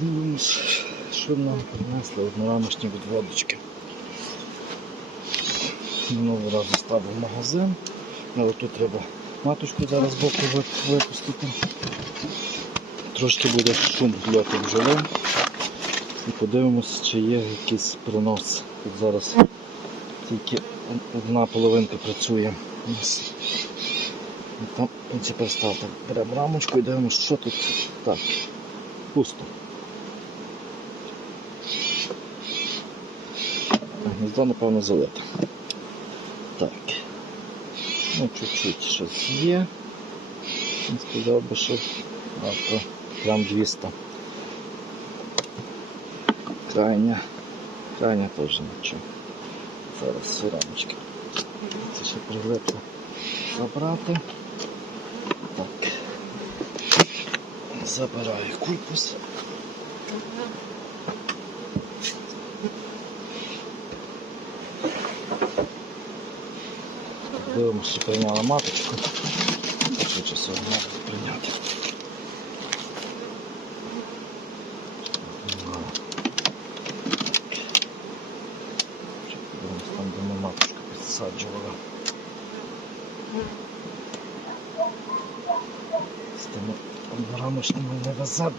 Дивимось, що нам принесли однорамочні відводочки. Минулого разу ставив магазин, але тут треба маточку зараз боку випустити. Трошки буде шум льоти бджоли. І подивимось, чи є якийсь принос. Тут зараз тільки одна половинка працює там тепер став так. Беремо рамочку і дивимося, що тут. Так, пусто. Гніздо, напевно, залите. Так. Ну, чуть-чуть щось є. Не сказав би, що а, то прям 200. Крайня. Крайня теж нічого. Зараз рамочки. Це ще прилипло забрати. Так. Забираю корпус. Дивимося, що прийняла маточку. Що часу можна прийняти. Там, де ми маточку підсаджували. З тими однорамочними не везе.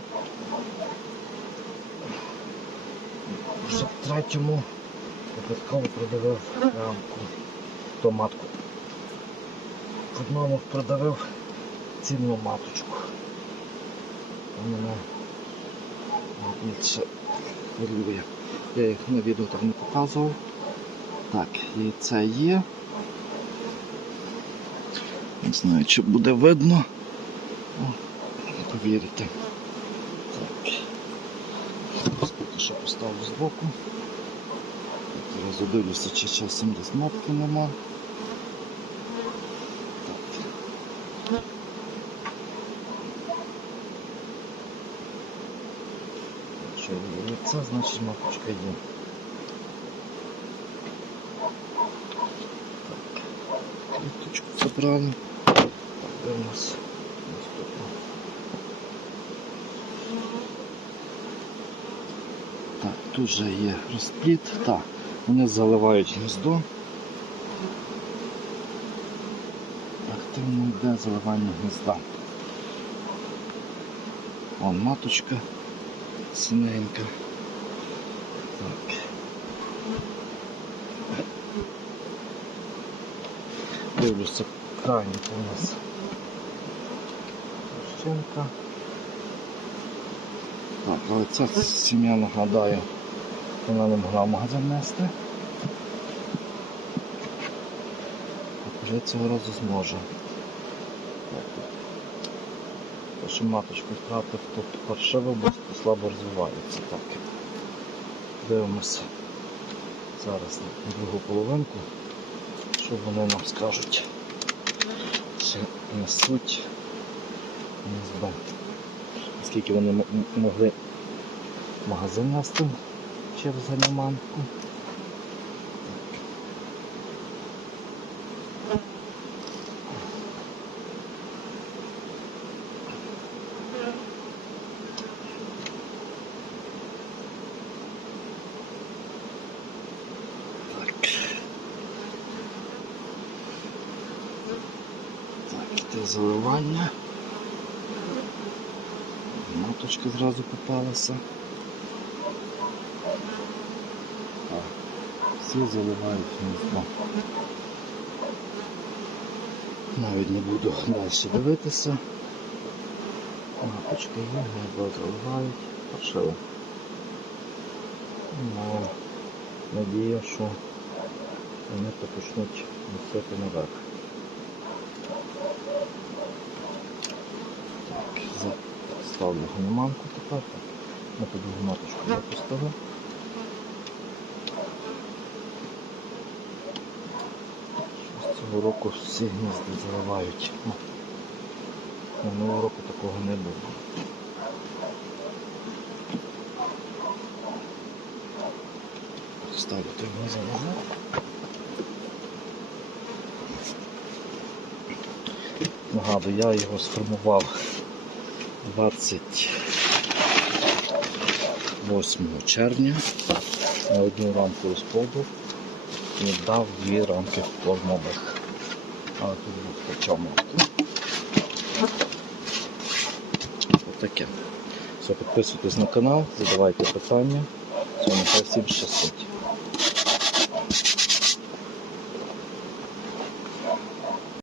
Вже в третьому випадково продавив рамку, то матку. В одному продавив цінну маточку. Мене більше хвилює. Я їх на відео так не показував. Так, яйце є. Не знаю, чи буде видно. О, не повірите. Так. Поки що поставлю збоку. Зараз дивлюся, чи часом десь матки нема. Так. Якщо яйце, значить маточка є. Так. Кліточку забрали. Так, де у нас? Так, тут же є розпліт. Так, вони заливають гніздо. Активно йде заливання гнізда. Вон маточка синенька. Дивлюся, крайні у нас Щенка. Так, але ця сім'я нагадаю, вона не могла в магазин нести. Вже цього разу зможе. Те, маточку втратив, тут паршиво, бо слабо розвивається. Так. Дивимося зараз на другу половинку, що вони нам скажуть. Чи несуть гніздо. Скільки вони могли магазин нести через ганіманку. Так. Так, те заливання. Маточка зразу попалася. Всі заливають гніздо. Навіть не буду далі дивитися. Маточка є, гніздо заливають. Паршиво. Маю надію, що вони почнуть носити наверх. Так, за- ставлю гноманку тепер. На подругу маточку я поставив. Щось Цього року всі гнізди заливають. Ну, Минулого року такого не було. Ставити його заливати. Нагадую, я його сформував 20 8 червня на одну рамку розплоду і дав дві рамки формових. А тут був хоча матку. Отаке. Все, підписуйтесь на канал, задавайте питання. Все, нехай всім щастить.